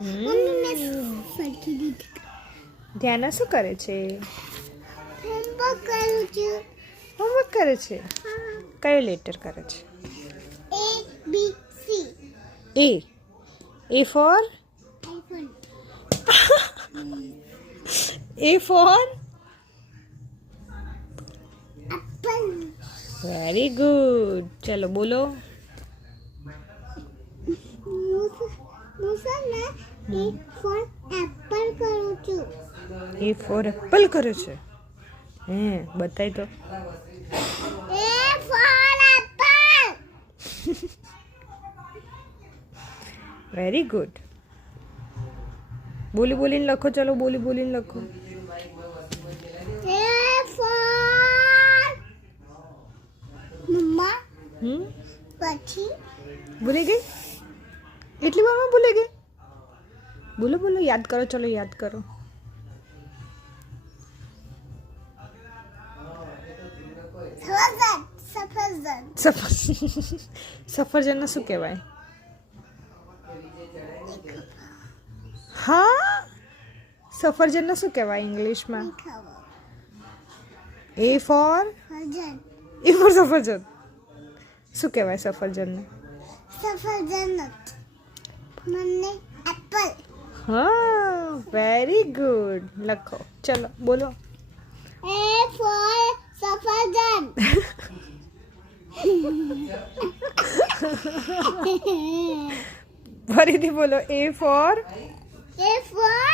Mummy મેં સરખી દીધી. ધ્યાના શું કરે છે? હોમવર્ક કરું છું. હોમવર્ક કરે છે. કયો લેટર કરે છે? A B C. A. A for? iPhone. A for? Apple. Very good. ચલો બોલો. મુસા ને A for apple કરું છું. એ ફોર એપલ કરે છે. બતાય તો. A for apple. Very good. બોલી બોલીને લખો. ચલો બોલી બોલીને લખો. A for મમ્મા પછી ભૂલી ગઈ? એટલી વારમાં ભૂલી ગઈ? બોલો બોલો, યાદ કરો. ચલો યાદ કરો. સફરજન. સફરજનને શું કહેવાય? હા, સફરજનને શું કહેવાય ઇંગ્લિશમાં? એ ફોર સફરજન. શું કહેવાય સફરજનને? સફરજન મને એપલ. હા, વેરી ગુડ. લખો. ચલો બોલો. A for સફરજન. ફરીથી બોલો. A for A for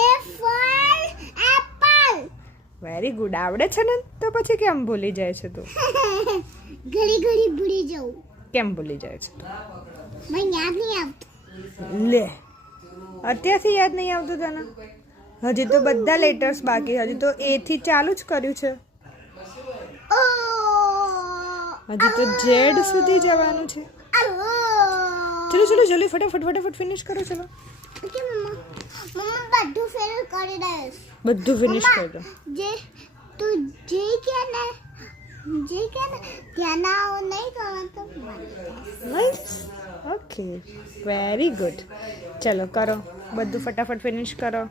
A for apple. Very good. આવડે છે ને? તો પછી કેમ ભૂલી જાય છે તું? ઘડી ઘડી ભૂલી જાઉં. કેમ ભૂલી જાય છે તું? મને યાદ નહીં આવતું. લે, અત્યારથી યાદ નહીં આવતું તને? હજી તો બધા લેટર્સ બાકી. હજી તો એ થી ચાલુ જ કર્યું છે. હજી તો ઝેડ સુધી જવાનું છે. ચલો ચલો જલ્દી ફટાફટ ફિનિશ કરો. ચલો ઓકે મમ્મા. મમ્મા બધું ફેર કરી દઈશ. બધું ફિનિશ કરી દો. જે તું જે કે ને ત્યાં આવો નહીં કરવા તો નાઈસ. Okay, very good. ચલો કરો બધું ફટાફટ ફિનિશ કરો.